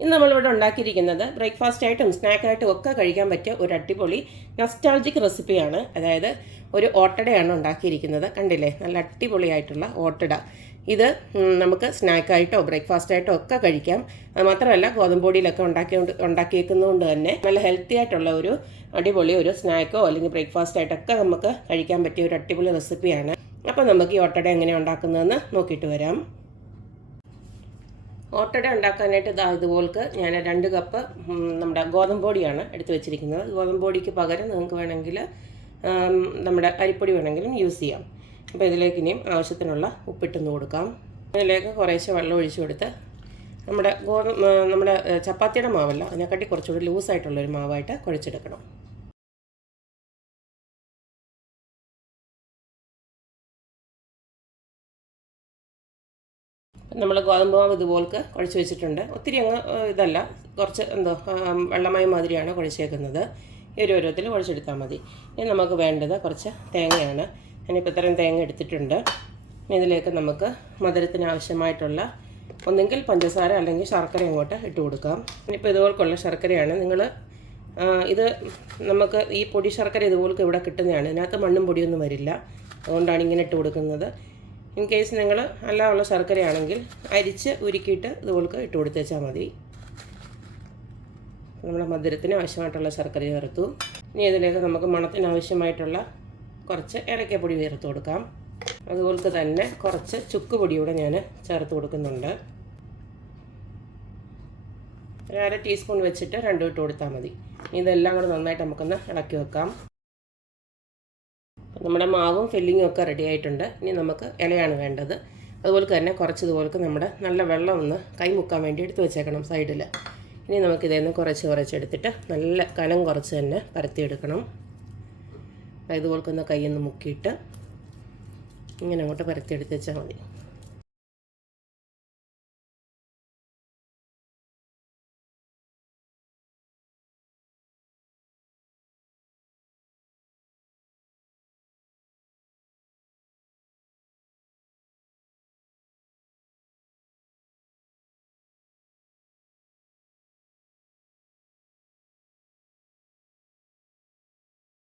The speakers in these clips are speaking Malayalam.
ഇന്ന് നമ്മളിവിടെ ഉണ്ടാക്കിയിരിക്കുന്നത് ബ്രേക്ക്ഫാസ്റ്റായിട്ടും സ്നാക്കായിട്ടും ഒക്കെ കഴിക്കാൻ പറ്റിയ ഒരു അടിപൊളി നൊസ്റ്റാൾജിക് റെസിപ്പിയാണ്. അതായത് ഒരു ഓട്ടടയാണ് ഉണ്ടാക്കിയിരിക്കുന്നത്. കണ്ടില്ലേ, നല്ല അടിപൊളിയായിട്ടുള്ള ഓട്ടട. ഇത് നമുക്ക് സ്നാക്കായിട്ടോ ബ്രേക്ക്ഫാസ്റ്റായിട്ടോ ഒക്കെ കഴിക്കാം. മാത്രമല്ല ഗോതമ്പൊടിയിലൊക്കെ ഉണ്ടാക്കിയേക്കുന്നതുകൊണ്ട് തന്നെ നല്ല ഹെൽത്തി ആയിട്ടുള്ള ഒരു അടിപൊളി ഒരു സ്നാക്കോ അല്ലെങ്കിൽ ബ്രേക്ക്ഫാസ്റ്റായിട്ടൊക്കെ നമുക്ക് കഴിക്കാൻ പറ്റിയ ഒരു അടിപൊളി റെസിപ്പിയാണ്. അപ്പോൾ നമുക്ക് ഈ ഓട്ടട എങ്ങനെയാണ് ഉണ്ടാക്കുന്നതെന്ന് നോക്കിയിട്ട് വരാം. ഓട്ടട ഉണ്ടാക്കാനായിട്ട് ഇതുപോൾക്ക് ഞാൻ 2 കപ്പ് നമ്മുടെ ഗോതമ്പൊടിയാണ് എടുത്ത് വെച്ചിരിക്കുന്നത്. ഗോതമ്പൊടിക്ക് പകരം നിങ്ങൾക്ക് വേണമെങ്കിൽ നമ്മുടെ അരിപ്പൊടി വേണമെങ്കിലും യൂസ് ചെയ്യാം. അപ്പോൾ ഇതിലേക്ക് ഇനിയും ആവശ്യത്തിനുള്ള ഉപ്പിട്ടൊന്ന് കൊടുക്കാം. ഇതിലേക്ക് കുറേശ്ശെ വെള്ളം ഒഴിച്ചു കൊടുത്ത് നമ്മുടെ ചപ്പാത്തിയുടെ മാവല്ല, അതിനെക്കാട്ടി കുറച്ചുകൂടി ലൂസായിട്ടുള്ളൊരു മാവായിട്ട് കുഴച്ചെടുക്കണം. നമ്മൾ ഗോതമ്പ് മാവ് ഇതുപോൾക്ക് കുഴച്ച് വെച്ചിട്ടുണ്ട്. ഒത്തിരി അങ്ങ് ഇതല്ല, കുറച്ച് വെള്ളമയ മാതിരിയാണ് കുഴച്ചേക്കുന്നത്. ഈ ഒരു ഓരോത്തിൽ കുഴച്ചെടുത്താൽ മതി. ഇനി നമുക്ക് വേണ്ടത് കുറച്ച് തേങ്ങയാണ്. ഞാനിപ്പോൾ ഇത്രയും തേങ്ങ എടുത്തിട്ടുണ്ട്. ഇതിലേക്ക് നമുക്ക് മധുരത്തിന് ആവശ്യമായിട്ടുള്ള ഒന്നെങ്കിൽ പഞ്ചസാര അല്ലെങ്കിൽ ശർക്കര ഇങ്ങോട്ട് ഇട്ട് കൊടുക്കാം. ഇനിയിപ്പോൾ ഇതുപോൽക്കുള്ള ശർക്കരയാണ്. ഇത് നമുക്ക് ഈ പൊടി ശർക്കര ഇതുപോൾക്ക് ഇവിടെ കിട്ടുന്നതാണ്. ഇതിനകത്ത് മണ്ണും പൊടിയൊന്നും വരില്ല, അതുകൊണ്ടാണ് ഇങ്ങനെ ഇട്ട് കൊടുക്കുന്നത്. ഇൻ കേസ് നിങ്ങൾ അല്ലാതുള്ള ശർക്കരയാണെങ്കിൽ അരിച്ച് ഉരുക്കിയിട്ട് ഇതുപോൾക്ക് ഇട്ട് കൊടുത്തേച്ചാൽ മതി. നമ്മുടെ മധുരത്തിന് ആവശ്യമായിട്ടുള്ള ശർക്കര ചേർത്തു. ഇനി ഇതിലേക്ക് നമുക്ക് മണത്തിന് ആവശ്യമായിട്ടുള്ള കുറച്ച് ഏലക്കപ്പൊടി ചേർത്ത് കൊടുക്കാം. അതുപോലെ തന്നെ കുറച്ച് ചുക്ക് പൊടിയൂടെ ഞാൻ ചേർത്ത് കൊടുക്കുന്നുണ്ട്. ഒരു 1/2 ടീസ്പൂൺ വെച്ചിട്ട് 2 ഇട്ട് കൊടുത്താൽ മതി. ഇതെല്ലാം കൂടെ നന്നായിട്ട് നമുക്കൊന്ന് ഇളക്കി വെക്കാം. നമ്മുടെ മാവും ഫില്ലിങ്ങും ഒക്കെ റെഡി ആയിട്ടുണ്ട്. ഇനി നമുക്ക് ഇലയാണ് വേണ്ടത്. അതുപോലെ തന്നെ കുറച്ച് ഇതുപോലെ നമ്മുടെ നല്ല വെള്ളം ഒന്ന് കൈ മുക്കാൻ വേണ്ടി എടുത്ത് വെച്ചേക്കണം സൈഡിൽ. ഇനി നമുക്കിതേന്ന് കുറച്ച് എടുത്തിട്ട് നല്ല കനം കുറച്ച് തന്നെ പരത്തിയെടുക്കണം. ഇതുപോലെ ഒന്ന് കൈയൊന്ന് മുക്കിയിട്ട് ഇങ്ങനെ അങ്ങോട്ട് പരത്തിയെടുത്ത് വെച്ചാൽ മതി.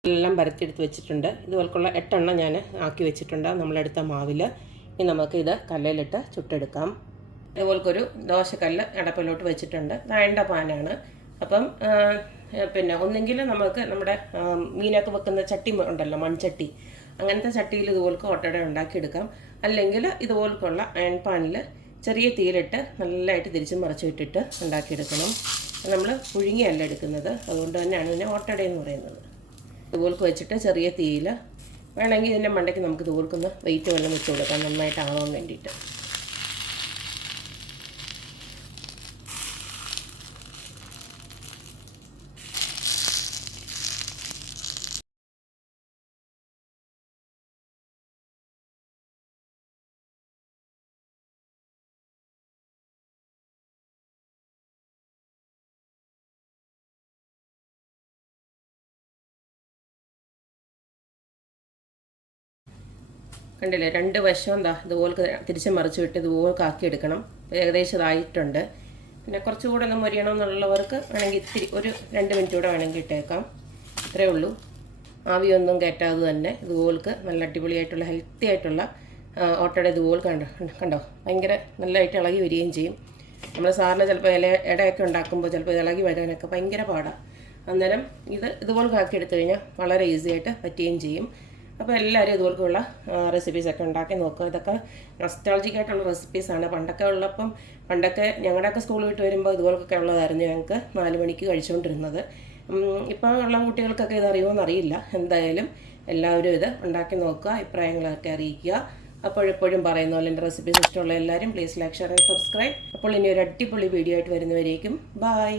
എല്ലാം പരത്തിയെടുത്ത് വെച്ചിട്ടുണ്ട്. ഇതുപോലുള്ള 8 എണ്ണം ഞാൻ ആക്കി വെച്ചിട്ടുണ്ട് നമ്മളെടുത്ത മാവിൽ. ഇനി നമുക്കിത് കല്ലിലിട്ട് ചുട്ടെടുക്കാം. ഇതുപോലൊരു ദോശക്കല്ല് അടപ്പിലോട്ട് വെച്ചിട്ടുണ്ട്. വേണ്ട പാനാണ്. അപ്പം പിന്നെ ഒന്നെങ്കിൽ നമുക്ക് നമ്മുടെ മീനൊക്കെ വെക്കുന്ന ചട്ടി ഉണ്ടല്ലോ, മൺചട്ടി, അങ്ങനത്തെ ചട്ടിയിൽ ഇതുപോലൊക്കെ ഓട്ടട ഉണ്ടാക്കിയെടുക്കാം. അല്ലെങ്കിൽ ഇതുപോലൊക്കെയുള്ള അയൺ പാനിൽ ചെറിയ തീയിലിട്ട് നല്ലതായിട്ട് തിരിച്ചും മറിച്ച് ഇട്ടിട്ട് ഉണ്ടാക്കിയെടുക്കണം. നമ്മൾ പുഴുങ്ങിയല്ല എടുക്കുന്നത്, അതുകൊണ്ട് തന്നെയാണ് ഇതിനെ ഓട്ടടയെന്ന് പറയുന്നത്. ഇതുപോലൊക്കെ വെച്ചിട്ട് ചെറിയ തീയിൽ വേണമെങ്കിൽ ഇതിൻ്റെ മണ്ടയ്ക്ക് നമുക്ക് ഇതുപോലൊന്ന് വെയിറ്റ് വെള്ളം വെച്ച് കൊടുക്കാം, നന്നായിട്ട് ആവാൻ വേണ്ടിയിട്ട്. കണ്ടില്ലേ, 2 വശം ഇതുപോലെ തിരിച്ച് മറിച്ച് വിട്ട് ഇതുപോലെ ആക്കിയെടുക്കണം. ഏകദേശം ഇതായിട്ടുണ്ട്. പിന്നെ കുറച്ചുകൂടെ ഒന്ന് മൊരിയണം എന്നുള്ളവർക്ക് വേണമെങ്കിൽ ഇത്തിരി ഒരു 2 മിനിറ്റ് കൂടെ വേണമെങ്കിൽ ഇട്ടേക്കാം. ഇത്രയേ ഉള്ളൂ. ആവിയൊന്നും കയറ്റാതെ തന്നെ ഇതുപോൾക്ക് നല്ല അടിപൊളിയായിട്ടുള്ള ഹെൽത്തി ആയിട്ടുള്ള ഓട്ടട ഇതുപോലെ കണ്ടോ, ഭയങ്കര നല്ലതായിട്ട് ഇളകി വരികയും ചെയ്യും. നമ്മൾ സാറിന് ചിലപ്പോൾ ഇടയൊക്കെ ഉണ്ടാക്കുമ്പോൾ ചിലപ്പോൾ ഇളകി വരാനൊക്കെ ഭയങ്കര പാടാണ്. അന്നേരം ഇതുപോലെ ആക്കിയെടുത്തു കഴിഞ്ഞാൽ വളരെ ഈസി ആയിട്ട് പറ്റുകയും ചെയ്യും. അപ്പോൾ എല്ലാവരും ഇതുപോലെയുള്ള റെസിപ്പീസൊക്കെ ഉണ്ടാക്കി നോക്കുക. ഇതൊക്കെ നൊസ്റ്റാൾജിക് ആയിട്ടുള്ള റെസിപ്പീസാണ്. പണ്ടൊക്കെ ഞങ്ങളുടെയൊക്കെ സ്കൂൾ വിട്ട് വരുമ്പോൾ ഇതുപോലൊക്കെ ഉള്ളതായിരുന്നു ഞങ്ങൾക്ക് 4 മണിക്ക് കഴിച്ചുകൊണ്ടിരുന്നത്. ഇപ്പോൾ ഉള്ള കുട്ടികൾക്കൊക്കെ ഇത് അറിയുമോയെന്നറിയില്ല. എന്തായാലും എല്ലാവരും ഇത് ഉണ്ടാക്കി നോക്കുക, അഭിപ്രായങ്ങളൊക്കെ അറിയിക്കുക. അപ്പോഴെപ്പോഴും പറയുന്ന പോലെ എൻ്റെ റെസിപ്പീസ് ഇഷ്ടമുള്ള എല്ലാവരും please like, share and subscribe. അപ്പോൾ ഇനി ഒരു അടിപൊളി വീഡിയോ ആയിട്ട് വരുന്നവരേക്കും ബൈ.